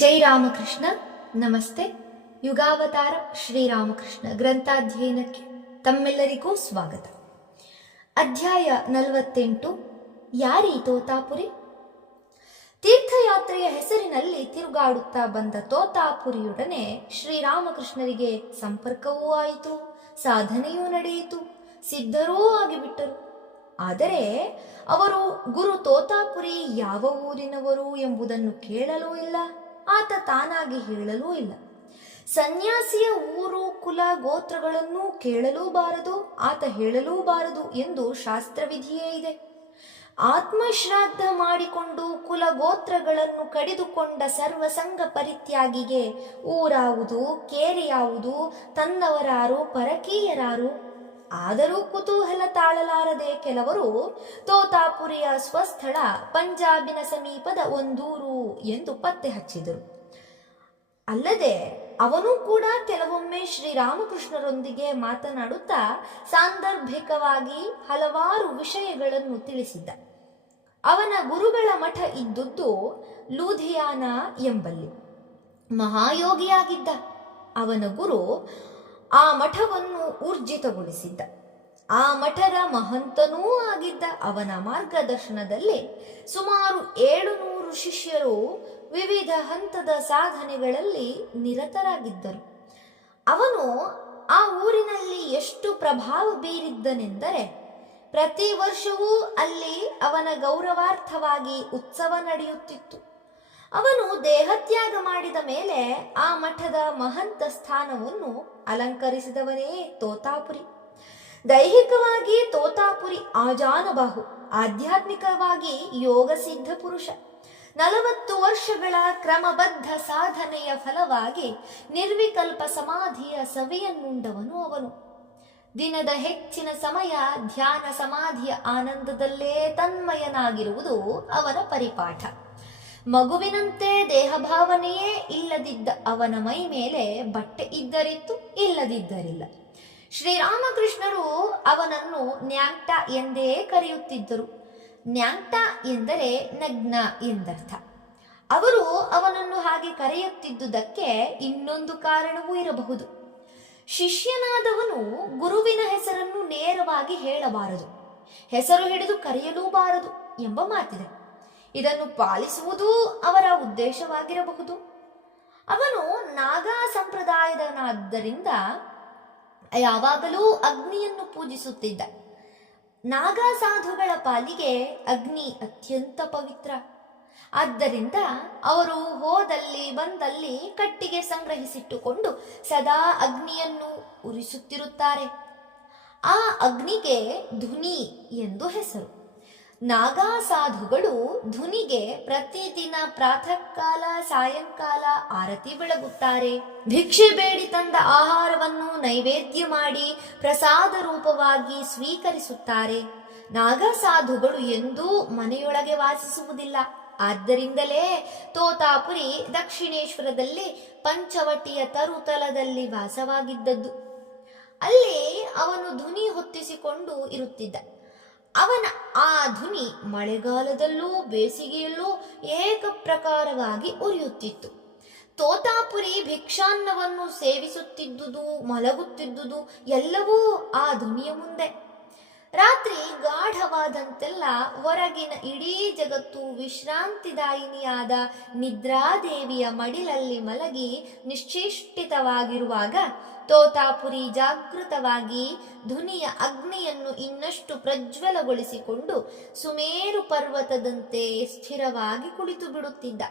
ಜೈ ರಾಮಕೃಷ್ಣ. ನಮಸ್ತೆ. ಯುಗಾವತಾರ ಶ್ರೀರಾಮಕೃಷ್ಣ ಗ್ರಂಥಾಧ್ಯಯನಕ್ಕೆ ತಮ್ಮೆಲ್ಲರಿಗೂ ಸ್ವಾಗತ. ಅಧ್ಯಾಯ 48. ಯಾರೀ ತೋತಾಪುರಿ? ತೀರ್ಥಯಾತ್ರೆಯ ಹೆಸರಿನಲ್ಲಿ ತಿರುಗಾಡುತ್ತಾ ಬಂದ ತೋತಾಪುರಿಯೊಡನೆ ಶ್ರೀರಾಮಕೃಷ್ಣರಿಗೆ ಸಂಪರ್ಕವೂ ಆಯಿತು, ಸಾಧನೆಯೂ ನಡೆಯಿತು, ಸಿದ್ಧರೂ ಆಗಿಬಿಟ್ಟರು. ಆದರೆ ಅವರು ಗುರು ತೋತಾಪುರಿ ಯಾವ ಊರಿನವರು ಎಂಬುದನ್ನು ಕೇಳಲೂ ಇಲ್ಲ, ಆತ ತಾನಾಗಿ ಹೇಳಲೂ ಇಲ್ಲ. ಸನ್ಯಾಸಿಯ ಊರು ಕುಲ ಗೋತ್ರಗಳನ್ನು ಕೇಳಲೂಬಾರದು, ಆತ ಹೇಳಲೂಬಾರದು ಎಂದು ಶಾಸ್ತ್ರವಿಧಿಯೇ ಇದೆ. ಆತ್ಮಶ್ರಾದ್ದ ಮಾಡಿಕೊಂಡು ಕುಲ ಗೋತ್ರಗಳನ್ನು ಕಡಿದುಕೊಂಡ ಸರ್ವಸಂಗ ಪರಿತ್ಯಾಗಿಗೆ ಊರಾವುದು, ಕೇರಿಯಾವುದು, ತನ್ನವರಾರು, ಪರಕೀಯರಾರು? ಆದರೂ ಕುತೂಹಲ ತಾಳಲಾರದೆ ಕೆಲವರು ತೋತಾಪುರಿಯ ಸ್ವಸ್ಥಳ ಪಂಜಾಬಿನ ಸಮೀಪದ ಒಂದೂರು ಎಂದು ಪತ್ತೆ ಹಚ್ಚಿದರು. ಅಲ್ಲದೆ ಅವನು ಕೂಡ ಕೆಲವೊಮ್ಮೆ ಶ್ರೀರಾಮಕೃಷ್ಣರೊಂದಿಗೆ ಮಾತನಾಡುತ್ತಾ ಸಾಂದರ್ಭಿಕವಾಗಿ ಹಲವಾರು ವಿಷಯಗಳನ್ನು ತಿಳಿಸಿದ್ದ. ಅವನ ಗುರುಗಳ ಮಠ ಇದ್ದುದು ಲೂಧಿಯಾನ ಎಂಬಲ್ಲಿ. ಮಹಾಯೋಗಿಯಾಗಿದ್ದ ಅವನ ಗುರು ಆ ಮಠವನ್ನು ಊರ್ಜಿತಗೊಳಿಸಿದ್ದ. ಆ ಮಠದ ಮಹಂತನೂ ಆಗಿದ್ದ ಅವನ ಮಾರ್ಗದರ್ಶನದಲ್ಲಿ ಸುಮಾರು 700 ಶಿಷ್ಯರು ವಿವಿಧ ಹಂತದ ಸಾಧನೆಗಳಲ್ಲಿ ನಿರತರಾಗಿದ್ದರು. ಅವನು ಆ ಊರಿನಲ್ಲಿ ಎಷ್ಟು ಪ್ರಭಾವ ಬೀರಿದ್ದನೆಂದರೆ ಪ್ರತಿ ವರ್ಷವೂ ಅಲ್ಲಿ ಅವನ ಗೌರವಾರ್ಥವಾಗಿ ಉತ್ಸವ ನಡೆಯುತ್ತಿತ್ತು. ಅವನು ದೇಹತ್ಯಾಗ ಮಾಡಿದ ಮೇಲೆ ಆ ಮಠದ ಮಹಂತ ಸ್ಥಾನವನ್ನು ಅಲಂಕರಿಸಿದವನೇ ತೋತಾಪುರಿ. ದೈಹಿಕವಾಗಿ ತೋತಾಪುರಿ ಆಜಾನಬಾಹು, ಆಧ್ಯಾತ್ಮಿಕವಾಗಿ ಯೋಗ ಸಿದ್ಧ ಪುರುಷ. 40 ವರ್ಷಗಳ ಕ್ರಮಬದ್ಧ ಸಾಧನೆಯ ಫಲವಾಗಿ ನಿರ್ವಿಕಲ್ಪ ಸಮಾಧಿಯ ಸವಿಯನ್ನುಂಡವನು ಅವನು. ದಿನದ ಹೆಚ್ಚಿನ ಸಮಯ ಧ್ಯಾನ ಸಮಾಧಿಯ ಆನಂದದಲ್ಲೇ ತನ್ಮಯನಾಗಿರುವುದು ಅವನ ಪರಿಪಾಠ. ಮಗುವಿನಂತೆ ದೇಹಭಾವನೆಯೇ ಇಲ್ಲದಿದ್ದ ಅವನ ಮೈ ಮೇಲೆ ಬಟ್ಟೆ ಇದ್ದರಿತ್ತು, ಇಲ್ಲದಿದ್ದರಿಲ್ಲ. ಶ್ರೀರಾಮಕೃಷ್ಣರು ಅವನನ್ನು ನ್ಯಾಂಗ್ಟ ಎಂದೇ ಕರೆಯುತ್ತಿದ್ದರು. ನ್ಯಾಂಗ್ಟ ಎಂದರೆ ನಗ್ನ ಎಂದರ್ಥ. ಅವರು ಅವನನ್ನು ಹಾಗೆ ಕರೆಯುತ್ತಿದ್ದುದಕ್ಕೆ ಇನ್ನೊಂದು ಕಾರಣವೂ ಇರಬಹುದು. ಶಿಷ್ಯನಾದವನು ಗುರುವಿನ ಹೆಸರನ್ನು ನೇರವಾಗಿ ಹೇಳಬಾರದು, ಹೆಸರು ಹಿಡಿದು ಕರೆಯಲೂಬಾರದು ಎಂಬ ಮಾತಿದೆ. ಇದನ್ನು ಪಾಲಿಸುವುದೂ ಅವರ ಉದ್ದೇಶವಾಗಿರಬಹುದು. ಅವನು ನಾಗಾ ಸಂಪ್ರದಾಯದನಾದ್ದರಿಂದ ಯಾವಾಗಲೂ ಅಗ್ನಿಯನ್ನು ಪೂಜಿಸುತ್ತಿದ್ದ. ನಾಗಾ ಸಾಧುಗಳ ಪಾಲಿಗೆ ಅಗ್ನಿ ಅತ್ಯಂತ ಪವಿತ್ರ. ಆದ್ದರಿಂದ ಅವರು ಹೋದಲ್ಲಿ ಬಂದಲ್ಲಿ ಕಟ್ಟಿಗೆ ಸಂಗ್ರಹಿಸಿಟ್ಟುಕೊಂಡು ಸದಾ ಅಗ್ನಿಯನ್ನು ಉರಿಸುತ್ತಿರುತ್ತಾರೆ. ಆ ಅಗ್ನಿಗೆ ಧುನಿ ಎಂದು ಹೆಸರು. ನಾಗಾ ಸಾಧುಗಳು ಧುನಿಗೆ ಪ್ರತಿದಿನ ಪ್ರಾತಃ ಕಾಲ ಸಾಯಂಕಾಲ ಆರತಿ ಬೆಳಗುತ್ತಾರೆ. ಭಿಕ್ಷೆ ಬೇಡಿ ತಂದ ಆಹಾರವನ್ನು ನೈವೇದ್ಯ ಮಾಡಿ ಪ್ರಸಾದ ರೂಪವಾಗಿ ಸ್ವೀಕರಿಸುತ್ತಾರೆ. ನಾಗಾ ಸಾಧುಗಳು ಎಂದೂ ಮನೆಯೊಳಗೆ ವಾಸಿಸುವುದಿಲ್ಲ. ಆದ್ದರಿಂದಲೇ ತೋತಾಪುರಿ ದಕ್ಷಿಣೇಶ್ವರದಲ್ಲಿ ಪಂಚವಟಿಯ ತರುತಲದಲ್ಲಿ ವಾಸವಾಗಿದ್ದದ್ದು. ಅಲ್ಲಿ ಅವನು ಧುನಿ ಹೊತ್ತಿಸಿಕೊಂಡು ಇರುತ್ತಿದ್ದ. ಅವನ ಆ ಧುನಿ ಮಳೆಗಾಲದಲ್ಲೂ ಬೇಸಿಗೆಯಲ್ಲೂ ಏಕಪ್ರಕಾರವಾಗಿ ಉರಿಯುತ್ತಿತ್ತು. ತೋತಾಪುರಿ ಭಿಕ್ಷಾನ್ನವನ್ನು ಸೇವಿಸುತ್ತಿದ್ದುದು, ಮಲಗುತ್ತಿದ್ದುದು ಎಲ್ಲವೂ ಆ ಧ್ವನಿಯ ಮುಂದೆ. ರಾತ್ರಿ ಗಾಢವಾದಂತೆಲ್ಲ ಹೊರಗಿನ ಇಡೀ ಜಗತ್ತು ವಿಶ್ರಾಂತಿದಾಯಿನಿಯಾದ ನಿದ್ರಾದೇವಿಯ ಮಡಿಲಲ್ಲಿ ಮಲಗಿ ನಿಶ್ಚೇಷ್ಟಿತವಾಗಿರುವಾಗ ತೋತಾಪುರಿ ಜಾಗೃತವಾಗಿ ಧ್ವನಿಯ ಅಗ್ನಿಯನ್ನು ಇನ್ನಷ್ಟು ಪ್ರಜ್ವಲಗೊಳಿಸಿಕೊಂಡು ಸುಮೇರು ಪರ್ವತದಂತೆ ಸ್ಥಿರವಾಗಿ ಕುಳಿತು ಬಿಡುತ್ತಿದ್ದ.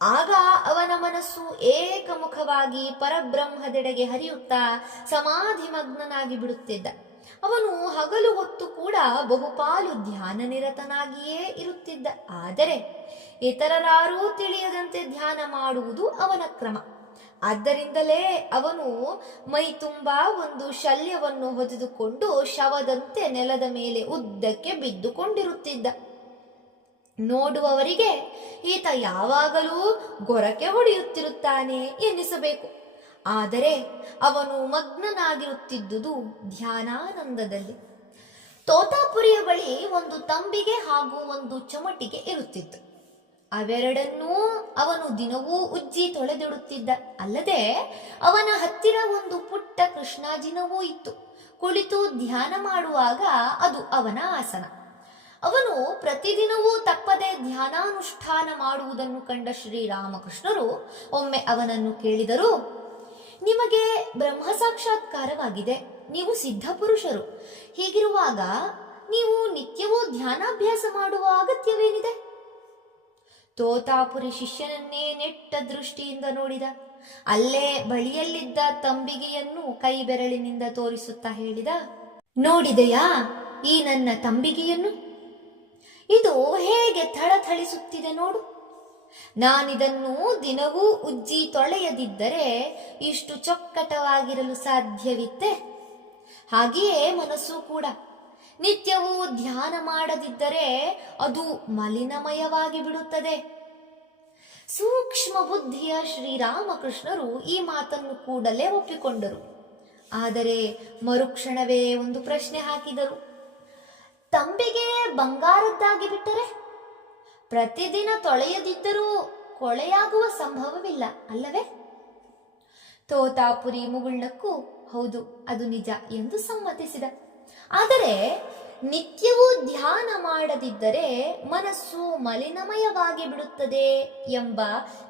ಆಗ ಅವನ ಮನಸ್ಸು ಏಕಮುಖವಾಗಿ ಪರಬ್ರಹ್ಮದೆಡೆಗೆ ಹರಿಯುತ್ತಾ ಸಮಾಧಿಮಗ್ನನಾಗಿ ಬಿಡುತ್ತಿದ್ದ. ಅವನು ಹಗಲು ಹೊತ್ತು ಕೂಡ ಬಹುಪಾಲು ಧ್ಯಾನ ನಿರತನಾಗಿಯೇ ಇರುತ್ತಿದ್ದ. ಆದರೆ ಇತರರಾರೂ ತಿಳಿಯದಂತೆ ಧ್ಯಾನ ಮಾಡುವುದು ಅವನ ಕ್ರಮ. ಆದ್ದರಿಂದಲೇ ಅವನು ಮೈ ತುಂಬಾ ಒಂದು ಶಲ್ಯವನ್ನು ಹೊದೆದುಕೊಂಡು ಶವದಂತೆ ನೆಲದ ಮೇಲೆ ಉದ್ದಕ್ಕೆ ಬಿದ್ದುಕೊಂಡಿರುತ್ತಿದ್ದ. ನೋಡುವವರಿಗೆ ಈತ ಯಾವಾಗಲೂ ಗೊರಕೆ ಹೊಡೆಯುತ್ತಿರುತ್ತಾನೆ ಎನ್ನಿಸಬೇಕು. ಆದರೆ ಅವನು ಮಗ್ನನಾಗಿರುತ್ತಿದ್ದುದು ಧ್ಯಾನಾನಂದದಲ್ಲಿ. ತೋತಾಪುರಿಯ ಬಳಿ ಒಂದು ತಂಬಿಗೆ ಹಾಗೂ ಒಂದು ಚಮಟಿಗೆ ಇರುತ್ತಿತ್ತು. ಅವೆರಡನ್ನೂ ಅವನು ದಿನವೂ ಉಜ್ಜಿ ತೊಳೆದಿಡುತ್ತಿದ್ದ. ಅಲ್ಲದೆ ಅವನ ಹತ್ತಿರ ಒಂದು ಪುಟ್ಟ ಕೃಷ್ಣಾಜಿನವೂ ಇತ್ತು. ಕುಳಿತು ಧ್ಯಾನ ಮಾಡುವಾಗ ಅದು ಅವನ ಆಸನ. ಅವನು ಪ್ರತಿದಿನವೂ ತಪ್ಪದೆ ಧ್ಯಾನಾನುಷ್ಠಾನ ಮಾಡುವುದನ್ನು ಕಂಡ ಶ್ರೀರಾಮಕೃಷ್ಣರು ಒಮ್ಮೆ ಅವನನ್ನು ಕೇಳಿದರು, ನಿಮಗೆ ಬ್ರಹ್ಮ ಸಾಕ್ಷಾತ್ಕಾರವಾಗಿದೆ, ನೀವು ಸಿದ್ಧ ಪುರುಷರು. ಹೀಗಿರುವಾಗ ನೀವು ನಿತ್ಯವೂ ಧ್ಯಾನಾಭ್ಯಾಸ ಮಾಡುವ ಅಗತ್ಯವೇನಿದೆ? ತೋತಾಪುರಿ ಶಿಷ್ಯನನ್ನೇ ನೆಟ್ಟ ದೃಷ್ಟಿಯಿಂದ ನೋಡಿದ. ಅಲ್ಲೇ ಬಳಿಯಲ್ಲಿದ್ದ ತಂಬಿಗೆಯನ್ನು ಕೈ ಬೆರಳಿನಿಂದ ತೋರಿಸುತ್ತಾ ಹೇಳಿದ, ನೋಡಿದೆಯಾ ಈ ನನ್ನ ತಂಬಿಗೆಯನ್ನು? ಇದು ಹೇಗೆ ಥಳಥಳಿಸುತ್ತಿದೆ ನೋಡು. ನಾನಿದನ್ನು ದಿನವೂ ಉಜ್ಜಿ ತೊಳೆಯದಿದ್ದರೆ ಇಷ್ಟು ಚೊಕ್ಕಟವಾಗಿರಲು ಸಾಧ್ಯವಿತ್ತೆ? ಹಾಗೆಯೇ ಮನಸ್ಸು ಕೂಡ ನಿತ್ಯವೂ ಧ್ಯಾನ ಮಾಡದಿದ್ದರೆ ಅದು ಮಲಿನಮಯವಾಗಿ ಬಿಡುತ್ತದೆ. ಸೂಕ್ಷ್ಮ ಬುದ್ಧಿಯ ಶ್ರೀರಾಮಕೃಷ್ಣರು ಈ ಮಾತನ್ನು ಕೂಡಲೇ ಒಪ್ಪಿಕೊಂಡರು. ಆದರೆ ಮರುಕ್ಷಣವೇ ಒಂದು ಪ್ರಶ್ನೆ ಹಾಕಿದರು. ತಂಬಿಗೆ ಬಂಗಾರದ್ದಾಗಿ ಬಿಟ್ಟರೆ ಪ್ರತಿದಿನ ತೊಳೆಯದಿದ್ದರೂ ಕೊಳೆಯಾಗುವ ಸಂಭವವಿಲ್ಲ ಅಲ್ಲವೇ? ತೋತಾಪುರಿ ಮುಗುಳ್ನಕ್ಕೂ ಹೌದು, ಅದು ನಿಜ ಎಂದು ಸಮ್ಮತಿಸಿದ. ಆದರೆ ನಿತ್ಯವೂ ಧ್ಯಾನ ಮಾಡದಿದ್ದರೆ ಮನಸ್ಸು ಮಲಿನಮಯವಾಗಿ ಬಿಡುತ್ತದೆ ಎಂಬ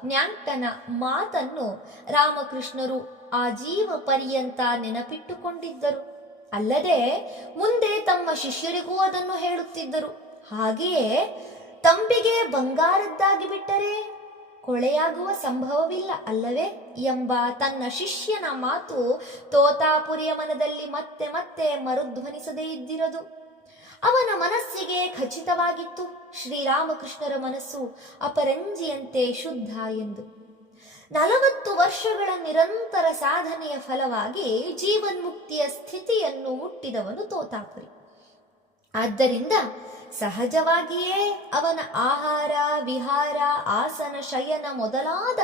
ನ್ಯಾಂಟನ ಮಾತನ್ನು ರಾಮಕೃಷ್ಣರು ಆಜೀವ ಪರ್ಯಂತ ನೆನಪಿಟ್ಟುಕೊಂಡಿದ್ದರು. ಅಲ್ಲದೆ ಮುಂದೆ ತಮ್ಮ ಶಿಷ್ಯರಿಗೂ ಅದನ್ನು ಹೇಳುತ್ತಿದ್ದರು. ಹಾಗೆಯೇ ತಂಬಿಗೆ ಬಂಗಾರದ್ದಾಗಿ ಬಿಟ್ಟರೆ ಕೊಳೆಯಾಗುವ ಸಂಭವವಿಲ್ಲ ಅಲ್ಲವೇ ಎಂಬ ತನ್ನ ಶಿಷ್ಯನ ಮಾತು ತೋತಾಪುರಿಯ ಮನದಲ್ಲಿ ಮತ್ತೆ ಮತ್ತೆ ಮರುಧ್ವನಿಸದೇ ಇದ್ದಿರದು. ಅವನ ಮನಸ್ಸಿಗೆ ಖಚಿತವಾಗಿತ್ತು ಶ್ರೀರಾಮಕೃಷ್ಣರ ಮನಸ್ಸು ಅಪರಂಜಿಯಂತೆ ಶುದ್ಧ ಎಂದು. 40 ವರ್ಷಗಳ ನಿರಂತರ ಸಾಧನೆಯ ಫಲವಾಗಿ ಜೀವನ್ಮುಕ್ತಿಯ ಸ್ಥಿತಿಯನ್ನು ಮುಟ್ಟಿದವನು ತೋತಾಪುರಿ. ಆದ್ದರಿಂದ ಸಹಜವಾಗಿಯೇ ಅವನ ಆಹಾರ, ವಿಹಾರ, ಆಸನ, ಶಯನ ಮೊದಲಾದ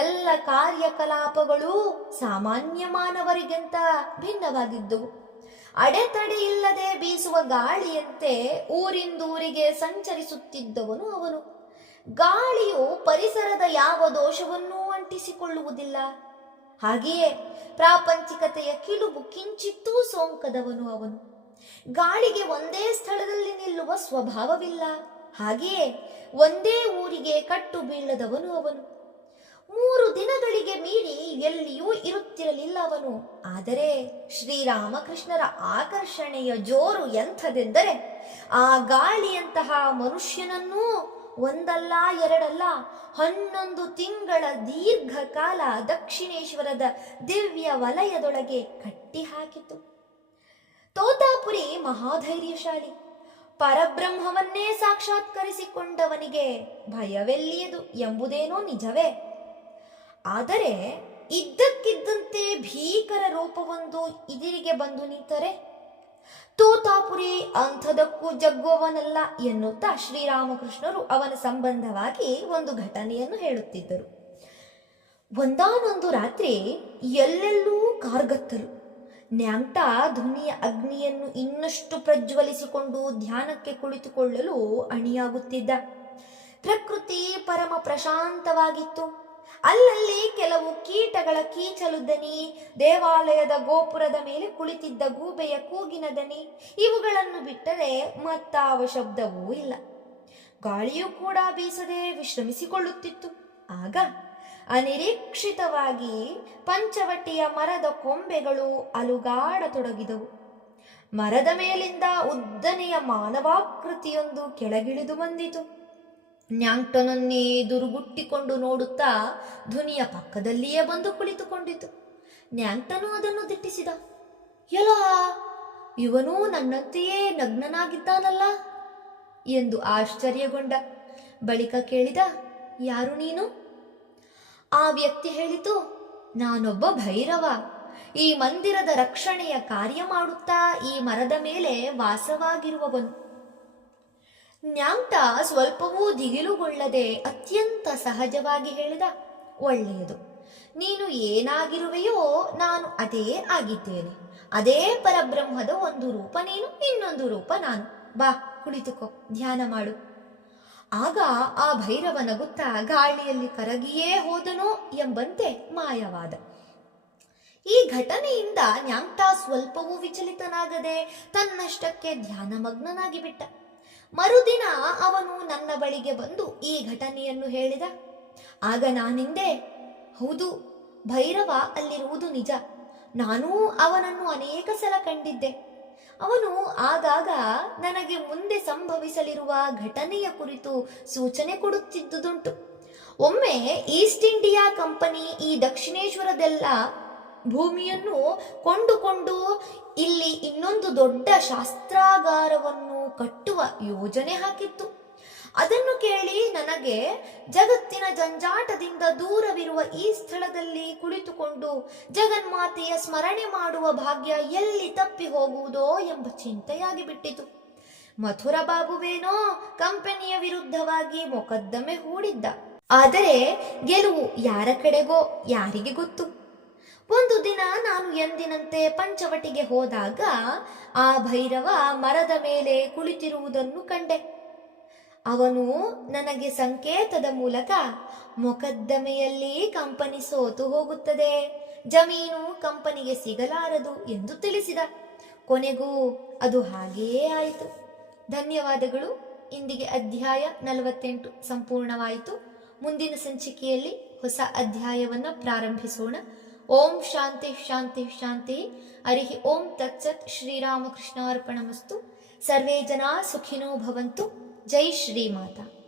ಎಲ್ಲ ಕಾರ್ಯಕಲಾಪಗಳೂ ಸಾಮಾನ್ಯ ಮಾನವರಿಗಿಂತ ಭಿನ್ನವಾಗಿದ್ದವು. ಅಡೆತಡೆ ಇಲ್ಲದೆ ಬೀಸುವ ಗಾಳಿಯಂತೆ ಊರಿಂದೂರಿಗೆ ಸಂಚರಿಸುತ್ತಿದ್ದವನು ಅವನು. ಗಾಳಿಯು ಪರಿಸರದ ಯಾವ ದೋಷವನ್ನೂ ಅಂಟಿಸಿಕೊಳ್ಳುವುದಿಲ್ಲ. ಹಾಗೆಯೇ ಪ್ರಾಪಂಚಿಕತೆಯ ಕಿಲುಬು ಕಿಂಚಿತ್ತೂ ಸೋಂಕದವನು ಅವನು. ಗಾಳಿಗೆ ಒಂದೇ ಸ್ಥಳದಲ್ಲಿ ನಿಲ್ಲುವ ಸ್ವಭಾವವಿಲ್ಲ. ಹಾಗೆಯೇ ಒಂದೇ ಊರಿಗೆ ಕಟ್ಟು ಬೀಳದವನು ಅವನು. 3 ದಿನಗಳಿಗೆ ಮೀರಿ ಎಲ್ಲಿಯೂ ಇರುತ್ತಿರಲಿಲ್ಲ ಅವನು. ಆದರೆ ಶ್ರೀರಾಮಕೃಷ್ಣರ ಆಕರ್ಷಣೆಯ ಜೋರು ಎಂಥದೆಂದರೆ ಆ ಗಾಳಿಯಂತಹ ಮನುಷ್ಯನನ್ನೂ ಒಂದಲ್ಲ ಎರಡಲ್ಲ 11 ತಿಂಗಳ ದೀರ್ಘಕಾಲ ದಕ್ಷಿಣೇಶ್ವರದ ದಿವ್ಯ ವಲಯದೊಳಗೆ ಕಟ್ಟಿ ಹಾಕಿತು. ತೋತಾಪುರಿ ಮಹಾಧೈರ್ಯಶಾಲಿ. ಪರಬ್ರಹ್ಮವನ್ನೇ ಸಾಕ್ಷಾತ್ಕರಿಸಿಕೊಂಡವನಿಗೆ ಭಯವೆಲ್ಲಿಯದು ಎಂಬುದೇನೋ ನಿಜವೇ. ಆದರೆ ಇದ್ದಕ್ಕಿದ್ದಂತೆ ಭೀಕರ ರೂಪವೊಂದು ಎದುರಿಗೆ ಬಂದು ನಿಂತರೆ ತೋತಾಪುರಿ ಅಂಥದಕ್ಕೂ ಜಗ್ಗುವವನಲ್ಲ ಎನ್ನುತ್ತಾ ಶ್ರೀರಾಮಕೃಷ್ಣರು ಅವನ ಸಂಬಂಧವಾಗಿ ಒಂದು ಘಟನೆಯನ್ನು ಹೇಳುತ್ತಿದ್ದರು. ಒಂದಾನೊಂದು ರಾತ್ರಿ ಎಲ್ಲೆಲ್ಲೂ ಕಾರ್ಗತ್ತಲು. ನ್ಯಾಂಟ ಧ್ವನಿಯ ಅಗ್ನಿಯನ್ನು ಇನ್ನಷ್ಟು ಪ್ರಜ್ವಲಿಸಿಕೊಂಡು ಧ್ಯಾನಕ್ಕೆ ಕುಳಿತುಕೊಳ್ಳಲು ಅಣಿಯಾಗುತ್ತಿದ್ದ. ಪ್ರಕೃತಿ ಪರಮ ಪ್ರಶಾಂತವಾಗಿತ್ತು. ಅಲ್ಲಲ್ಲಿ ಕೆಲವು ಕೀಟಗಳ ಕೀಚಲು ದನಿ, ದೇವಾಲಯದ ಗೋಪುರದ ಮೇಲೆ ಕುಳಿತಿದ್ದ ಗೂಬೆಯ ಕೂಗಿನ ದನಿ, ಇವುಗಳನ್ನು ಬಿಟ್ಟರೆ ಮತ್ತಾವ ಶಬ್ದವೂ ಇಲ್ಲ. ಗಾಳಿಯೂ ಕೂಡ ಬೀಸದೆ ವಿಶ್ರಮಿಸಿಕೊಳ್ಳುತ್ತಿತ್ತು. ಆಗ ಅನಿರೀಕ್ಷಿತವಾಗಿ ಪಂಚವಟಿಯ ಮರದ ಕೊಂಬೆಗಳು ಅಲುಗಾಡತೊಡಗಿದವು. ಮರದ ಮೇಲಿಂದ ಉದ್ದನೆಯ ಮಾನವಾಕೃತಿಯೊಂದು ಕೆಳಗಿಳಿದು ಬಂದಿತು. ನ್ಯಾಂಟನನ್ನೇ ದುರುಗುಟ್ಟಿಕೊಂಡು ನೋಡುತ್ತಾ ಧ್ವನಿಯ ಪಕ್ಕದಲ್ಲಿಯೇ ಬಂದು ಕುಳಿತುಕೊಂಡಿತು. ನ್ಯಾಂಟನು ಅದನ್ನು ದಿಟ್ಟಿಸಿದ. ಎಲ್ಲ, ಇವನೂ ನನ್ನಂತೆಯೇ ನಗ್ನನಾಗಿದ್ದಾನಲ್ಲ ಎಂದು ಆಶ್ಚರ್ಯಗೊಂಡ. ಬಳಿಕ ಕೇಳಿದ, ಯಾರು ನೀನು? ಆ ವ್ಯಕ್ತಿ ಹೇಳಿತು, ನಾನೊಬ್ಬ ಭೈರವ. ಈ ಮಂದಿರದ ರಕ್ಷಣೆಯ ಕಾರ್ಯ ಮಾಡುತ್ತಾ ಈ ಮರದ ಮೇಲೆ ವಾಸವಾಗಿರುವವನು. ನ್ಯಾಂಟ ಸ್ವಲ್ಪವೂ ದಿಗಿಲುಗೊಳ್ಳದೆ ಅತ್ಯಂತ ಸಹಜವಾಗಿ ಹೇಳಿದ, ಒಳ್ಳೆಯದು. ನೀನು ಏನಾಗಿರುವೆಯೋ ನಾನು ಅದೇ ಆಗಿದ್ದೇನೆ. ಅದೇ ಪರಬ್ರಹ್ಮದ ಒಂದು ರೂಪ ನೀನು, ಇನ್ನೊಂದು ರೂಪ ನಾನು. ಬಾ, ಕುಳಿತುಕೋ, ಧ್ಯಾನ ಮಾಡು. ಆಗ ಆ ಭೈರವ ನಗುತ್ತಾ ಗಾಳಿಯಲ್ಲಿ ಕರಗಿಯೇ ಹೋದನೋ ಎಂಬಂತೆ ಮಾಯವಾದ. ಈ ಘಟನೆಯಿಂದ ನ್ಯಾಂಗ್ಟಾ ಸ್ವಲ್ಪವೂ ವಿಚಲಿತನಾಗದೆ ತನ್ನಷ್ಟಕ್ಕೆ ಧ್ಯಾನಮಗ್ನನಾಗಿ ಬಿಟ್ಟ. ಮರುದಿನ ಅವನು ನನ್ನ ಬಳಿಗೆ ಬಂದು ಈ ಘಟನೆಯನ್ನು ಹೇಳಿದ. ಆಗ ನಾನಿಂದೆ, ಹೌದು, ಭೈರವ ಅಲ್ಲಿರುವುದು ನಿಜ. ನಾನೂ ಅವನನ್ನು ಅನೇಕ ಸಲ ಕಂಡಿದ್ದೆ. ಅವನು ಆಗಾಗ ನನಗೆ ಮುಂದೆ ಸಂಭವಿಸಲಿರುವ ಘಟನೆಯ ಕುರಿತು ಸೂಚನೆ ಕೊಡುತ್ತಿದ್ದುದುಂಟು. ಒಮ್ಮೆ ಈಸ್ಟ್ ಇಂಡಿಯಾ ಕಂಪನಿ ಈ ದಕ್ಷಿಣೇಶ್ವರದೆಲ್ಲ ಭೂಮಿಯನ್ನು ಕೊಂಡುಕೊಂಡು ಇಲ್ಲಿ ಇನ್ನೊಂದು ದೊಡ್ಡ ಶಾಸ್ತ್ರಾಗಾರವನ್ನು ಕಟ್ಟುವ ಯೋಜನೆ ಹಾಕಿತ್ತು. ಅದನ್ನು ಕೇಳಿ ನನಗೆ ಜಗತ್ತಿನ ಜಂಜಾಟದಿಂದ ದೂರವಿರುವ ಈ ಸ್ಥಳದಲ್ಲಿ ಕುಳಿತುಕೊಂಡು ಜಗನ್ಮಾತೆಯ ಸ್ಮರಣೆ ಮಾಡುವ ಭಾಗ್ಯ ಎಲ್ಲಿ ತಪ್ಪಿ ಹೋಗುವುದೋ ಎಂಬ ಚಿಂತೆಯಾಗಿ ಬಿಟ್ಟಿತು. ಮಥುರ ಬಾಬುವೇನೋ ಕಂಪನಿಯ ವಿರುದ್ಧವಾಗಿ ಮೊಕದ್ದಮೆ ಹೂಡಿದ್ದ. ಆದರೆ ಗೆಲುವು ಯಾರ ಕಡೆಗೋ ಯಾರಿಗೆ ಗೊತ್ತು. ಒಂದು ದಿನ ನಾನು ಎಂದಿನಂತೆ ಪಂಚವಟಿಗೆ ಹೋದಾಗ ಆ ಭೈರವ ಮರದ ಮೇಲೆ ಕುಳಿತಿರುವುದನ್ನು ಕಂಡೆ. ಅವನು ನನಗೆ ಸಂಕೇತದ ಮೂಲಕ ಮೊಕದ್ದಮೆಯಲ್ಲಿ ಕಂಪನಿ ಸೋತು ಹೋಗುತ್ತದೆ, ಜಮೀನು ಕಂಪನಿಗೆ ಸಿಗಲಾರದು ಎಂದು ತಿಳಿಸಿದ. ಕೊನೆಗೂ ಅದು ಹಾಗೇ ಆಯಿತು. ಧನ್ಯವಾದಗಳು. ಇಂದಿಗೆ ಅಧ್ಯಾಯ 48 ಸಂಪೂರ್ಣವಾಯಿತು. ಮುಂದಿನ ಸಂಚಿಕೆಯಲ್ಲಿ ಹೊಸ ಅಧ್ಯಾಯವನ್ನು ಪ್ರಾರಂಭಿಸೋಣ. ಓಂ ಶಾಂತಿ ಶಾಂತಿ ಶಾಂತಿ. ಹರಿ ಓಂ ತತ್ಸತ್. ಶ್ರೀರಾಮಕೃಷ್ಣಾರ್ಪಣಮಸ್ತು. ಸರ್ವೇ ಜನ ಸುಖಿನೋ ಭವಂತು. ಜೈ ಶ್ರೀ ಮಾತಾ.